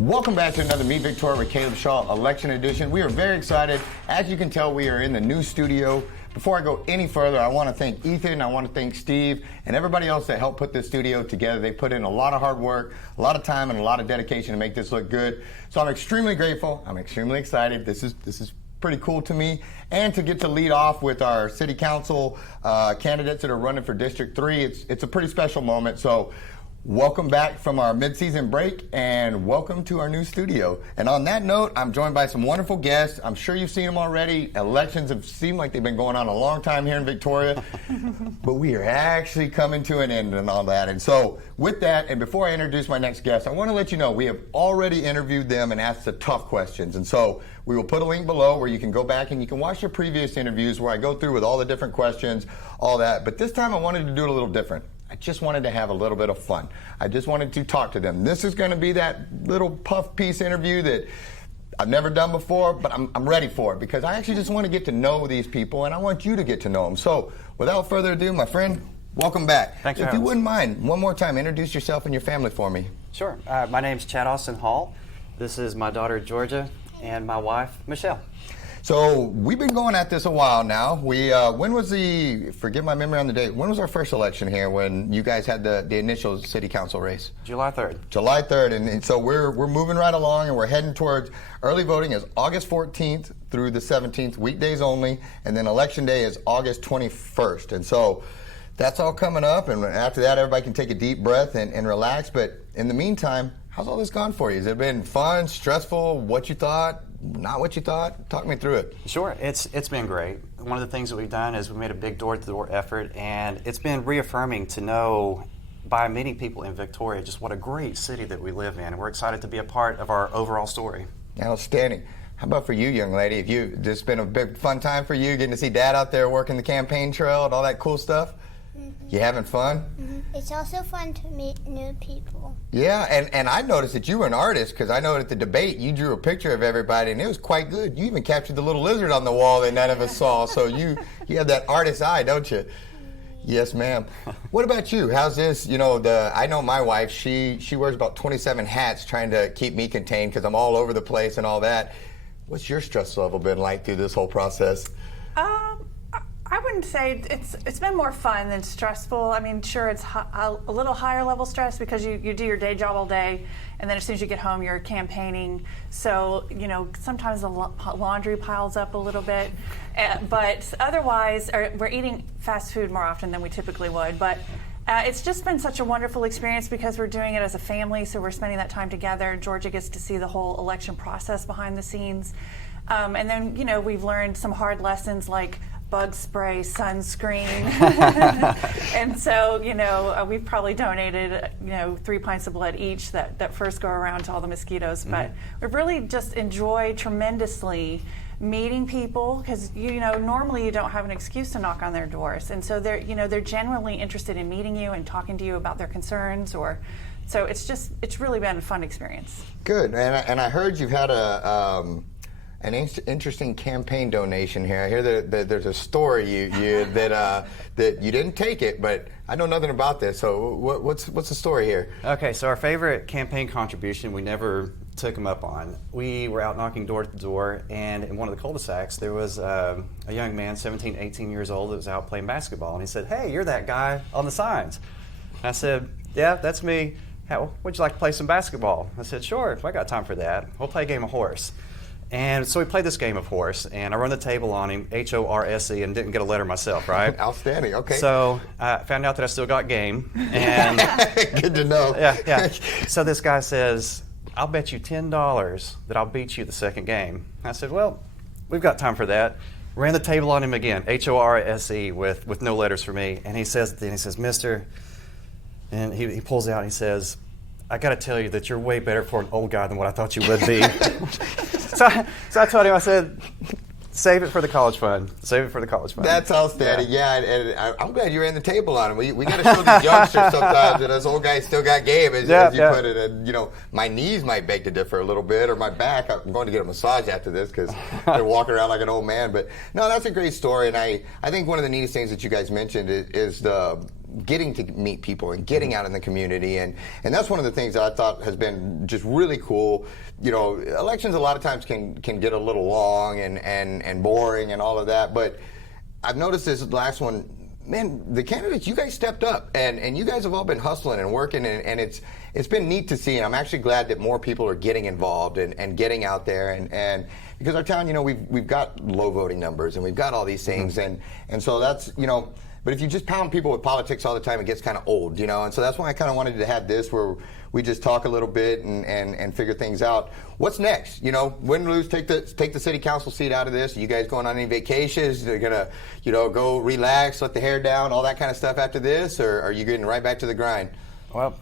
Welcome back to another Meet Victoria with Caleb Shaw Election Edition. We are very excited. As you can tell, we are in the new studio. Before I go any further, I want to thank Ethan, I want to thank Steve, and everybody else that helped put this studio together. They put in a lot of hard work, a lot of time, and a lot of dedication to make this look good. So I'm extremely grateful. I'm extremely excited. This is pretty cool to me. And to get to lead off with our city council candidates that are running for District 3, it's a pretty special moment. So welcome back from our mid-season break, and welcome to our new studio. And on that note, I'm joined by some wonderful guests. I'm sure you've seen them already. Elections have seemed like they've been going on a long time here in Victoria, but we are actually coming to an end and all that. And so with that, and before I introduce my next guest, I want to let you know we have already interviewed them and asked the tough questions. And so we will put a link below where you can go back and you can watch your previous interviews where I go through with all the different questions, all that. But this time I wanted to do it a little different. I just wanted to have a little bit of fun. I just wanted to talk to them. This is going to be that little puff piece interview that I've never done before, but I'm ready for it because I actually just want to get to know these people, and I want you to get to know them. So without further ado, my friend, welcome back. Thanks for If having you us. wouldn't mind, one more time, introduce yourself and your family for me. Sure. My name's Chad Austin Hall. This is my daughter, Georgia, and my wife, Michelle. So we've been going at this a while now. When was forgive my memory on the date, when was our first election here when you guys had the initial city council race? July 3rd. July 3rd, and so we're moving right along, and we're heading towards early voting is August 14th through the 17th, weekdays only, and then election day is August 21st. And so that's all coming up, and after that, everybody can take a deep breath and relax. But in the meantime, how's all this gone for you? Has it been fun, stressful, what you thought? Not what you thought? Talk me through it. Sure. It's been great. One of the things that we've done is we made a big door-to-door effort, and it's been reaffirming to know by meeting people in Victoria just what a great city that we live in, and we're excited to be a part of our overall story. Outstanding. How about for you, young lady? This has been a big fun time for you, getting to see Dad out there working the campaign trail and all that cool stuff? You having fun? Mm-hmm. It's also fun to meet new people. Yeah, and I noticed that you were an artist because I know at the debate you drew a picture of everybody and it was quite good. You even captured the little lizard on the wall that none of us saw. So you have that artist eye, don't you? Yes, ma'am. What about you? How's this? I know my wife, she wears about 27 hats trying to keep me contained because I'm all over the place and all that. What's your stress level been like through this whole process? I wouldn't say it's been more fun than stressful. I mean, sure, it's a little higher level stress because you do your day job all day, and then as soon as you get home, you're campaigning. So, sometimes the laundry piles up a little bit. But otherwise, we're eating fast food more often than we typically would. But it's just been such a wonderful experience because we're doing it as a family, so we're spending that time together. Georgia gets to see the whole election process behind the scenes. And then, we've learned some hard lessons like bug spray, sunscreen. And so, we've probably donated, 3 pints of blood each that first go around to all the mosquitoes. But we've really just enjoyed tremendously meeting people because, normally you don't have an excuse to knock on their doors. And so they're genuinely interested in meeting you and talking to you about their concerns so it's really been a fun experience. Good. And I heard you've had an interesting campaign donation here. I hear that there's a story that you didn't take it, but I know nothing about this. So what's the story here? Okay, so our favorite campaign contribution we never took them up on. We were out knocking door to door, and in one of the cul-de-sacs there was a young man, 17, 18 years old, that was out playing basketball, and he said, "Hey, you're that guy on the signs." And I said, "Yeah, that's me. Would you like to play some basketball?" I said, "Sure, if I got time for that. We'll play a game of horse." And so we played this game of horse, and I run the table on him, HORSE, and didn't get a letter myself, right? Outstanding, okay. So I found out that I still got game. And good to know. Yeah. So this guy says, "I'll bet you $10 that I'll beat you the second game." I said, "Well, we've got time for that." Ran the table on him again, HORSE, with no letters for me. And he says, "Mister," and he pulls out and he says, "I got to tell you that you're way better for an old guy than what I thought you would be." So I told him, I said, "Save it for the college fund. Save it for the college fund." That's outstanding. Yeah, and I'm glad you ran the table on him. We got to show these youngsters sometimes that us old guys still got game, as you put it. And my knees might beg to differ a little bit, or my back. I'm going to get a massage after this because they're walking around like an old man. But no, that's a great story, and I think one of the neatest things that you guys mentioned is the getting to meet people and getting out in the community, and that's one of the things that I thought has been just really cool. You know, elections a lot of times can get a little long and boring and all of that, but I've noticed this last one, man, the candidates, you guys stepped up, and you guys have all been hustling and working, and it's been neat to see, and I'm actually glad that more people are getting involved and getting out there, and because our town, you know, we've got low voting numbers, and we've got all these things, and so that's, you know, but if you just pound people with politics all the time, it gets kind of old, you know, and so that's why I kind of wanted to have this where we just talk a little bit and figure things out. What's next? You know, win or lose, take the city council seat out of this. Are you guys going on any vacations? They're gonna, you know, go relax, let the hair down, all that kind of stuff after this, or are you getting right back to the grind? Well,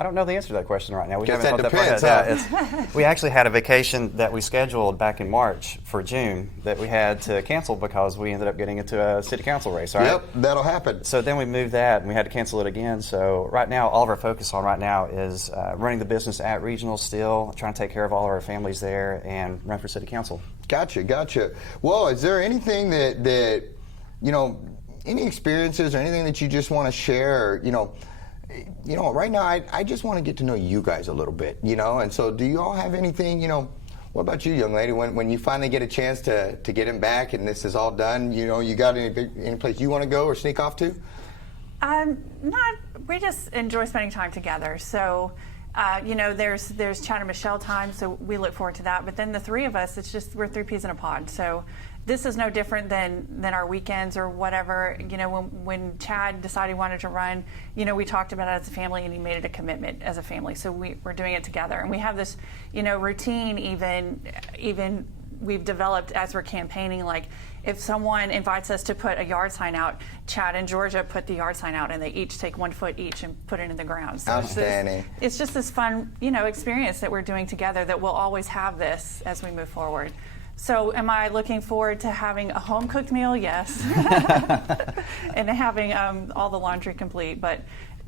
I don't know the answer to that question right now. We Guess haven't that thought that depends, far ahead. We actually had a vacation that we scheduled back in March for June that we had to cancel because we ended up getting into a city council race. Right? Yep, that'll happen. So then we moved that and we had to cancel it again. So right now, all of our focus on right now is running the business at Regional still, trying to take care of all of our families there and run for city council. Gotcha. Well, is there anything that you know, any experiences or anything that you just want to share, or, you know, right now, I just want to get to know you guys a little bit, you know, and so do you all have anything, you know, what about you, young lady, when you finally get a chance to get him back and this is all done, you know, you got any place you want to go or sneak off to? We just enjoy spending time together. So, you know, there's Chad and Michelle time, so we look forward to that. But then the three of us, it's just, we're three peas in a pod. So this is no different than our weekends or whatever. You know, when Chad decided he wanted to run, you know, we talked about it as a family, and he made it a commitment as a family. So we're doing it together, and we have this, you know, routine. Even we've developed as we're campaigning. Like, if someone invites us to put a yard sign out, Chad and Georgia put the yard sign out, and they each take 1 foot each and put it in the ground. So outstanding. It's just this fun, you know, experience that we're doing together that we'll always have this as we move forward. So am I looking forward to having a home-cooked meal? Yes. And having all the laundry complete. But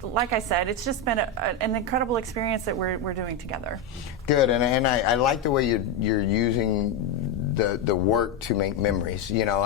like I said, it's just been an incredible experience that we're doing together. Good, and I like the way you're using the work to make memories. You know,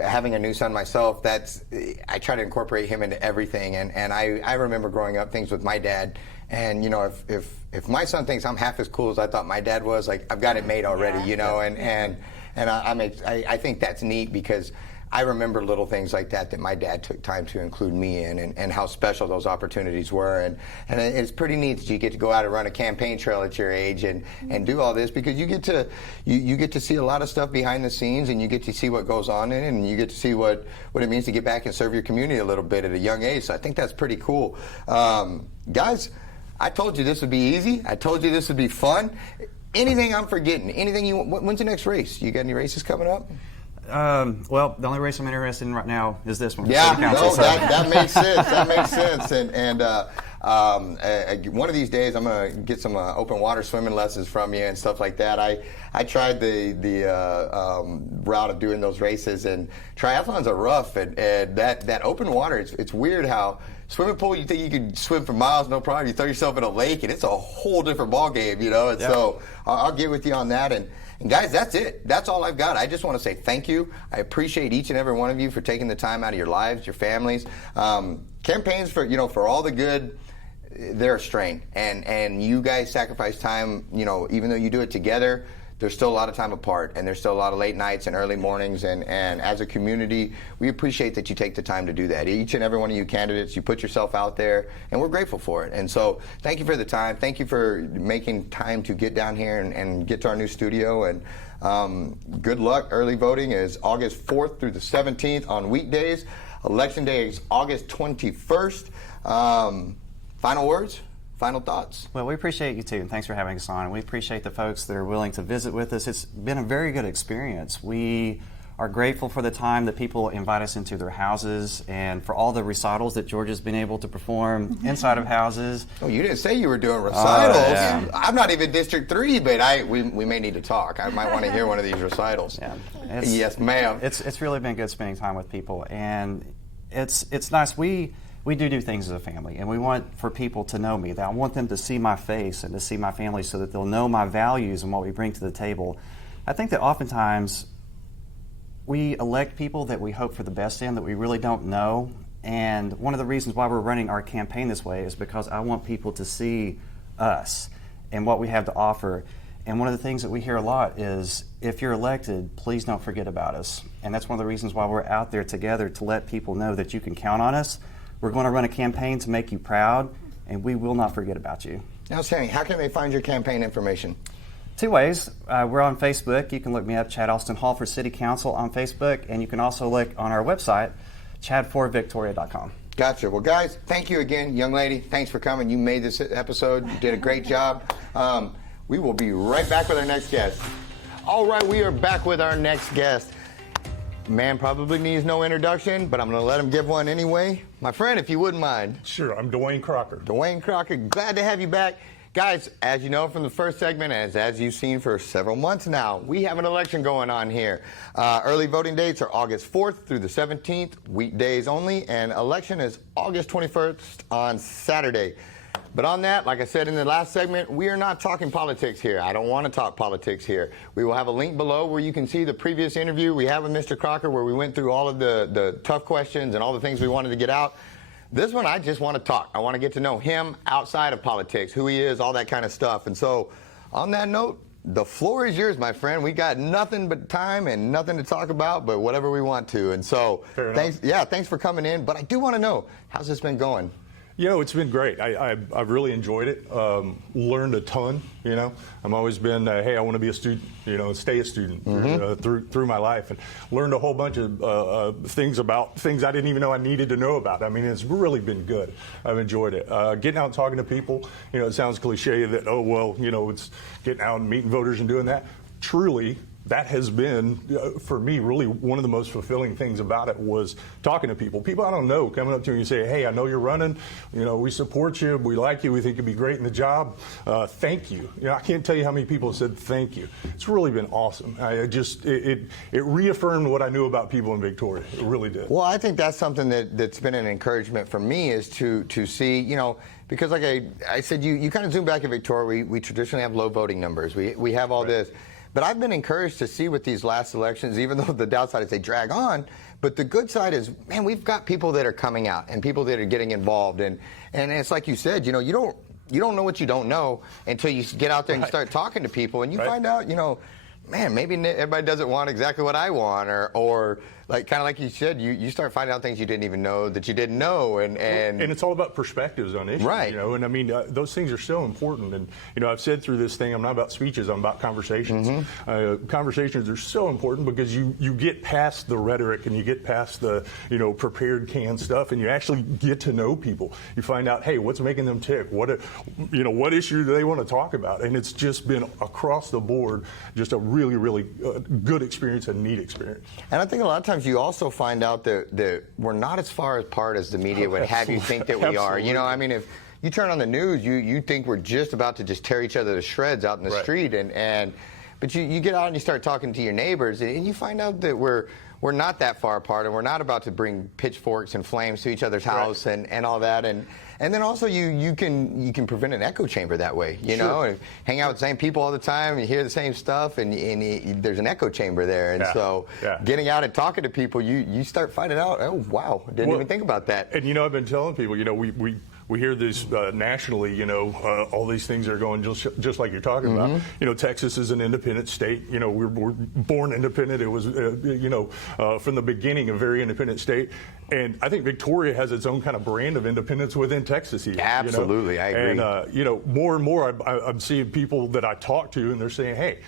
having a new son myself, I try to incorporate him into everything, and I remember growing up things with my dad. And you know, if my son thinks I'm half as cool as I thought my dad was, like, I've got it made already, you know. And I think that's neat because I remember little things like that my dad took time to include me in, and how special those opportunities were. And it's pretty neat that you get to go out and run a campaign trail at your age and do all this, because you get to see a lot of stuff behind the scenes, and you get to see what goes on in it, and you get to see what it means to get back and serve your community a little bit at a young age. So I think that's pretty cool. Guys, I told you this would be easy. I told you this would be fun. Anything I'm forgetting? Anything when's the next race? You got any races coming up? Well, the only race I'm interested in right now is this one. Yeah, City Council, that makes sense. That makes sense. And one of these days, I'm gonna get some open water swimming lessons from you and stuff like that. I tried the route of doing those races, and triathlons are rough. And that open water, it's weird how swimming pool, you think you can swim for miles, no problem. You throw yourself in a lake, and it's a whole different ball game, you know. And so I'll get with you on that. And guys, that's it. That's all I've got. I just want to say thank you. I appreciate each and every one of you for taking the time out of your lives, your families. Campaigns for all the good, they're a strain. And you guys sacrifice time, you know, even though you do it together, there's still a lot of time apart, and there's still a lot of late nights and early mornings, and as a community, we appreciate that you take the time to do that. Each and every one of you candidates, you put yourself out there, and we're grateful for it. And so thank you for the time. Thank you for making time to get down here and get to our new studio, and good luck. Early voting is August 4th through the 17th on weekdays. Election day is August 21st. Final words? Final thoughts? Well, we appreciate you too, and thanks for having us on. And we appreciate the folks that are willing to visit with us. It's been a very good experience. We are grateful for the time that people invite us into their houses, and for all the recitals that Georgia's been able to perform inside of houses. Oh, you didn't say you were doing recitals. Yeah. I'm not even District 3, but we may need to talk. I might want to hear one of these recitals. Yeah. Yes, ma'am. It's really been good spending time with people, and it's nice. We do things as a family, and we want for people to know me. That I want them to see my face and to see my family so that they'll know my values and what we bring to the table. I think that oftentimes we elect people that we hope for the best in that we really don't know, And one of the reasons why we're running our campaign this way is because I want people to see us and what we have to offer. And one of the things that we hear a lot is, if you're elected, please don't forget about us. And that's one of the reasons why we're out there together, to let people know that you can count on us. We're going to run a campaign to make you proud, and we will not forget about you. Now, Sammy, how can they find your campaign information? 2 ways. We're on Facebook. You can look me up, Chad Austin Hall for City Council on Facebook, and you can also look on our website, chad4victoria.com. Gotcha. Well, guys, thank you again. Young lady, thanks for coming. You made this episode. You did a great job. We will be right back with our next guest. All right, we are back with our next guest. Man probably needs no introduction, but I'm going to let him give one anyway. My friend, if you wouldn't mind. Sure, I'm Dwayne Crocker. Dwayne Crocker, glad to have you back. Guys, as you know from the first segment, as you've seen for several months now, we have an election going on here. Early voting dates are August 4th through the 17th, weekdays only, and election is August 21st on Saturday. But on that, like I said in the last segment, we are not talking politics here. I don't want to talk politics here. We will have a link below where you can see the previous interview we had with Mr. Crocker, where we went through all of the tough questions and all the things we wanted to get out. This one, I just want to talk. I want to get to know him outside of politics, who he is, all that kind of stuff. And so, on that note, the floor is yours, my friend. We got nothing but time and nothing to talk about, but whatever we want to. And so, thanks for coming in. But I do want to know, how's this been going? You know, it's been great. I've really enjoyed it. Learned a ton. You know, I've always been, hey, I want to be a student. You know, stay a student through my life, and learned a whole bunch of things about things I didn't even know I needed to know about. I mean, it's really been good. I've enjoyed it. Getting out and talking to people. You know, it sounds cliche that, oh well, you know, it's getting out and meeting voters and doing that. Truly, that has been, for me, really one of the most fulfilling things about it was talking to people. People I don't know coming up to me and say, hey, I know you're running. You know, we support you. We like you. We think you'd be great in the job. Thank you. You know, I can't tell you how many people have said thank you. It's really been awesome. It reaffirmed what I knew about people in Victoria. It really did. Well, I think that's something that's been an encouragement for me, is to see, you know, because like I said, you kind of zoom back at Victoria, we traditionally have low voting numbers. We have all this. But I've been encouraged to see with these last elections, even though the downside is they drag on, but the good side is, man, we've got people that are coming out and people that are getting involved. And it's like you said, you know, you don't know what you don't know until you get out there and you start talking to people, and you find out, you know, man, maybe everybody doesn't want exactly what I want, or like kind of like you said, you start finding out things you didn't even know that you didn't know, and it's all about perspectives on issues, right? You know, and I mean those things are so important. And you know, I've said through this thing, I'm not about speeches, I'm about conversations. Conversations are so important because you get past the rhetoric and you get past the prepared canned stuff, and you actually get to know people. You find out, hey, what's making them tick? What issue do they want to talk about? And it's just been across the board, just a really, really good experience, a neat experience. And I think a lot of times you also find out that we're not as far apart as the media would have you think that we are. You know, I mean, if you turn on the news, you think we're just about to just tear each other to shreds out in the street, but you get out and you start talking to your neighbors, and you find out that we're not that far apart, and we're not about to bring pitchforks and flames to each other's house and all that. And then also you can prevent an echo chamber that way, you know, and hang out with the same people all the time, and hear the same stuff, and there's an echo chamber there. And so getting out and talking to people, you start finding out, oh, wow, didn't even think about that. And, I've been telling people, we hear this nationally, all these things are going just like you're talking about. Texas is an independent state. We're born independent. It was, from the beginning, a very independent state. And I think Victoria has its own kind of brand of independence within Texas even. Absolutely, I agree. And, more and more I'm seeing people that I talk to, and they're saying, hey,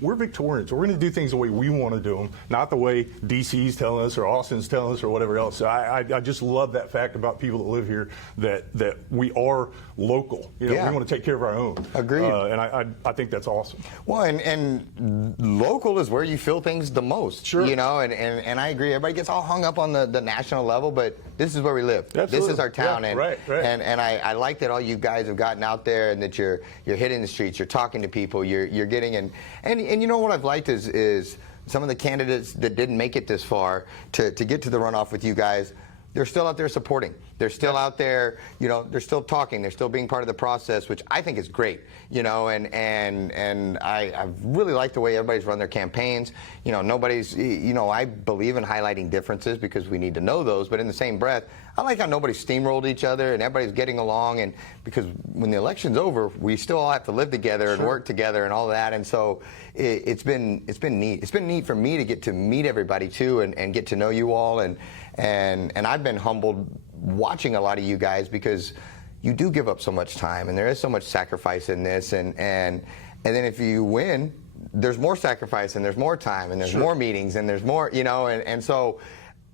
we're Victorians. We're going to do things the way we want to do them, not the way DC's telling us or Austin's telling us or whatever else. So I just love that fact about people that live here, that we are local. We want to take care of our own. Agreed. And I think that's awesome. Well, and local is where you feel things the most. Sure. And I agree. Everybody gets all hung up on the national level, but this is where we live. Absolutely. This is our town. Yeah, and, right. And I like that all you guys have gotten out there, and that you're hitting the streets, you're talking to people, you're getting in. And you know what I've liked is some of the candidates that didn't make it this far to get to the runoff with you guys they're still out there supporting. They're still out there, you know, they're still talking. They're still being part of the process, which I think is great, you know, and I really like the way everybody's run their campaigns. You know, nobody's, you know, I believe in highlighting differences because we need to know those, but in the same breath, I like how nobody steamrolled each other and everybody's getting along, and because when the election's over, we still all have to live together and work together and all that, and so it's been neat. It's been neat for me to get to meet everybody too and get to know you all, and I've been humbled watching a lot of you guys because you do give up so much time and there is so much sacrifice in this, and then if you win, there's more sacrifice and there's more time and there's more meetings and there's more, you know, and so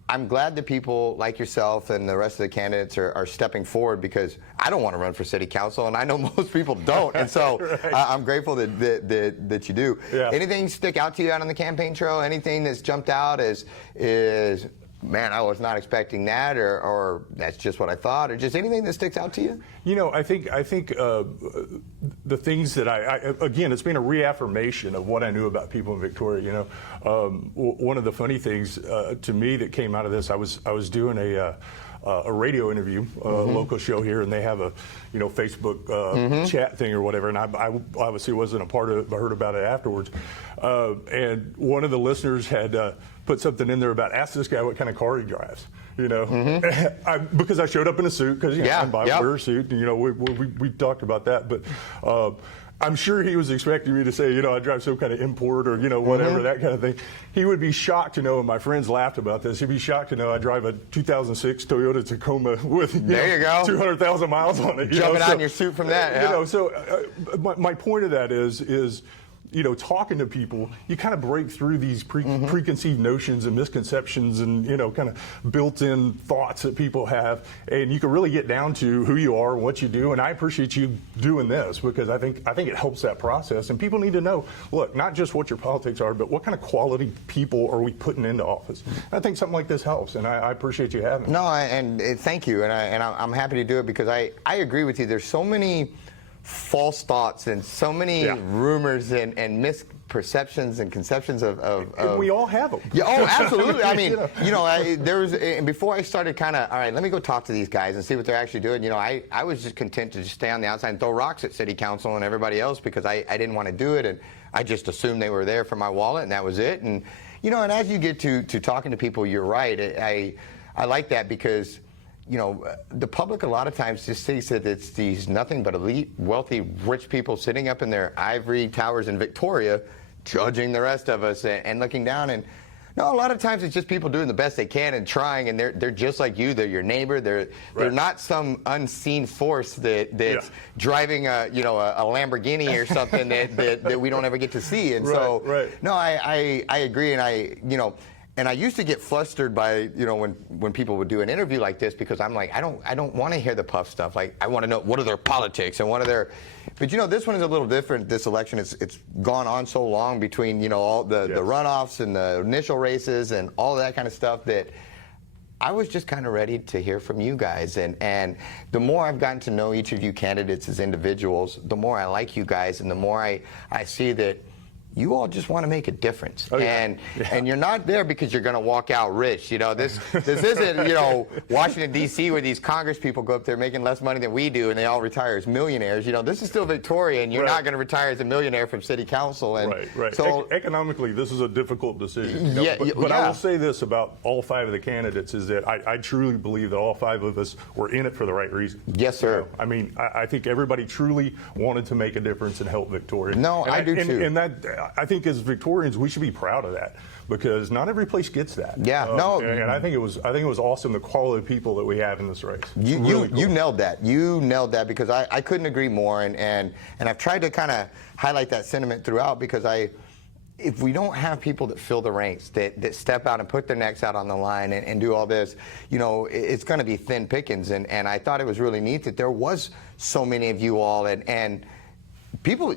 I'm glad that people like yourself and the rest of the candidates are stepping forward, because I don't want to run for city council, and I know most people don't, and so right. I'm grateful that you do. Yeah. Anything stick out to you out on the campaign trail? Anything that's jumped out as man, I was not expecting that, or that's just what I thought, or just anything that sticks out to you? You know, I think the things that again, it's been a reaffirmation of what I knew about people in Victoria. You know, one of the funny things to me that came out of this, I was doing a radio interview, a local show here, and they have a, you know, Facebook chat thing or whatever, and I obviously wasn't a part of it, but I heard about it afterwards. And one of the listeners had put something in there about, ask this guy what kind of car he drives, you know, because I showed up in a suit, because, you know, I'm by wear a suit, and, you know, we talked about that, but I'm sure he was expecting me to say, you know, I drive some kind of import or, you know, whatever, that kind of thing. He would be shocked to know, and my friends laughed about this, he'd be shocked to know I drive a 2006 Toyota Tacoma with, you know, 200,000 miles on it. Jumping out in your suit from that. You know, so my point of that is, you know, talking to people, you kind of break through these preconceived notions and misconceptions and, you know, kind of built-in thoughts that people have, and you can really get down to who you are and what you do. And I appreciate you doing this, because I think it helps that process. And people need to know, look, not just what your politics are, but what kind of quality people are we putting into office. I think something like this helps, and I appreciate you having it. No, thank you, and I'm happy to do it, because I agree with you. There's so many false thoughts and so many rumors and misperceptions and conceptions of and we all have them. Yeah, oh, absolutely. I mean, you know, there was, and before I started kind of, all right, let me go talk to these guys and see what they're actually doing. You know, I was just content to just stay on the outside and throw rocks at city council and everybody else, because I didn't want to do it, and I just assumed they were there for my wallet, and that was it. And, you know, and as you get to talking to people, you're right. I like that, because, you know, the public a lot of times just thinks that it's these nothing but elite, wealthy, rich people sitting up in their ivory towers in Victoria, judging the rest of us and looking down. And no, a lot of times it's just people doing the best they can and trying, and they're just like you. They're your neighbor. They're not some unseen force that's driving a Lamborghini or something that we don't ever get to see. And no, I agree, and and I used to get flustered by, you know, when people would do an interview like this, because I'm like, I don't want to hear the puff stuff. Like, I want to know what are their politics and what are their, but you know, this one is a little different. This election, it's gone on so long between, you know, all the runoffs and the initial races and all that kind of stuff, that I was just kind of ready to hear from you guys. And the more I've gotten to know each of you candidates as individuals, the more I like you guys, and the more I see that you all just want to make a difference. And you're not there because you're going to walk out rich. You know, this isn't, you know, Washington, D.C., where these Congress people go up there making less money than we do, and they all retire as millionaires. You know, this is still Victoria, and you're not going to retire as a millionaire from city council. And so economically, this is a difficult decision. You know? But I will say this about all 5 of the candidates, is that I truly believe that all 5 of us were in it for the right reason. Yes, sir. You know? I mean, I think everybody truly wanted to make a difference and help Victoria. No, and I do too. And that, I think as Victorians, we should be proud of that, because not every place gets that. Yeah, and I think it was awesome, the quality of people that we have in this race. You nailed that. You nailed that, because I couldn't agree more, and I've tried to kind of highlight that sentiment throughout, because if we don't have people that fill the ranks, that step out and put their necks out on the line and do all this, you know, it's going to be thin pickings. And I thought it was really neat that there was so many of you all, and people.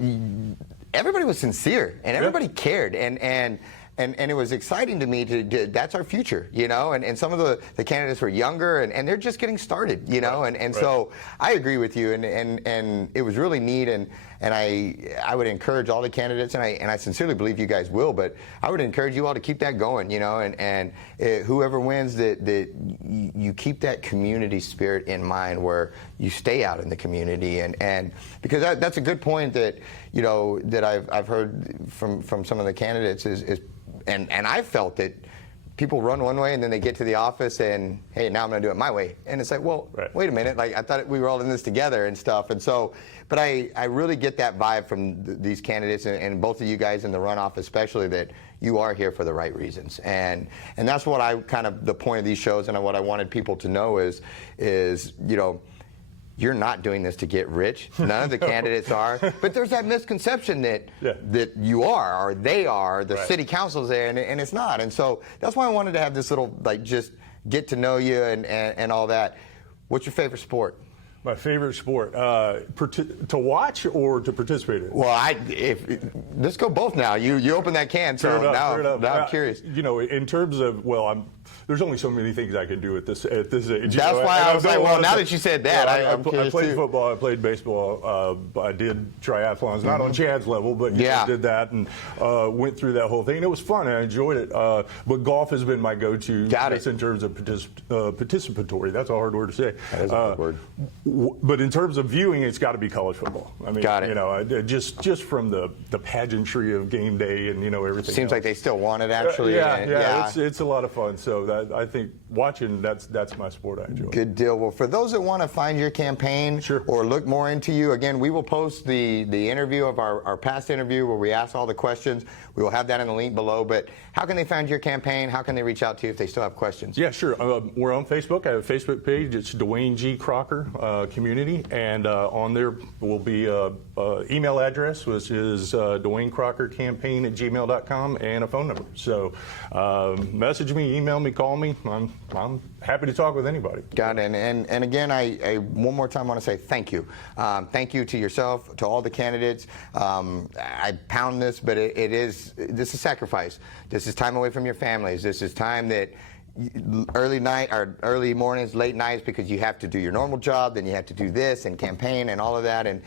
Everybody was sincere, and everybody cared, and it was exciting to me to that's our future, you know, and some of the candidates were younger, and they're just getting started, you know, and so I agree with you, and it was really neat, and And I would encourage all the candidates, and I sincerely believe you guys will, but I would encourage you all to keep that going, you know, and whoever wins, that you keep that community spirit in mind, where you stay out in the community, and because that's a good point that, you know, that I've heard from some of the candidates is and I felt that people run one way and then they get to the office and, hey, now I'm going to do it my way. And it's like, well, wait a minute. Like, I thought we were all in this together and stuff. And so, but I really get that vibe from these candidates and both of you guys in the runoff especially, that you are here for the right reasons. And that's what the point of these shows and what I wanted people to know is, you know, you're not doing this to get rich. None of the candidates are. But there's that misconception that you are, or they are, the city council's there, and it's not. And so that's why I wanted to have this little, like, just get to know you and all that. What's your favorite sport? My favorite sport, to watch or to participate in? Well, let's go both now. You open that can, so now I'm curious. You know, in terms of, there's only so many things I can do at this age. That's why I was like, well, now that you said that, I played football, I played baseball, I did triathlons, not on Chad's level, but did that and went through that whole thing. And it was fun, and I enjoyed it. But golf has been my go-to. In terms of participatory. That's a hard word to say. That is a hard word. But in terms of viewing, it's got to be college football. I mean, you know, just from the pageantry of game day and, you know, everything. Seems like they still want it, actually. It's a lot of fun. So I think watching, that's my sport I enjoy. Good deal. Well, for those that want to find your campaign or look more into you, again, we will post the interview of our past interview where we ask all the questions. We will have that in the link below. But how can they find your campaign? How can they reach out to you if they still have questions? Yeah, sure. We're on Facebook. I have a Facebook page. It's Dwayne G. Crocker Community. And on there will be an email address, which is DwayneCrockerCampaign@gmail.com, and a phone number. So message me, email me, call me. I'm happy to talk with anybody. Got it. And again, I one more time want to say thank you. Thank you to yourself, to all the candidates. I pound this, but this is sacrifice. This is time away from your families. This is time that early night or early mornings, late nights, because you have to do your normal job, then you have to do this and campaign and all of that, and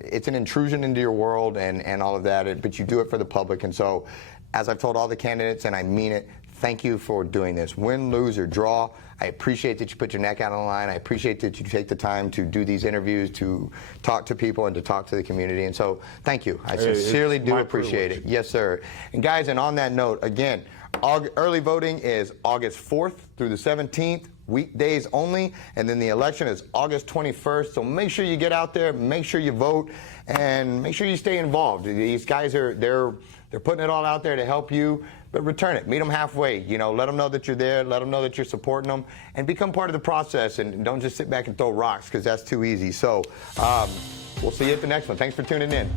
it's an intrusion into your world and all of that, but you do it for the public. And so, as I've told all the candidates, and I mean it, thank you for doing this. Win, lose, or draw, I appreciate that you put your neck out on the line. I appreciate that you take the time to do these interviews, to talk to people, and to talk to the community. And so, thank you. I sincerely do appreciate it. Yes, sir. And guys, and on that note, again, early voting is August 4th through the 17th, weekdays only, and then the election is August 21st. So make sure you get out there, make sure you vote, and make sure you stay involved. These guys they're putting it all out there to help you, but return it. Meet them halfway. You know, let them know that you're there, let them know that you're supporting them, and become part of the process, and don't just sit back and throw rocks, because that's too easy. So we'll see you at the next one. Thanks for tuning in.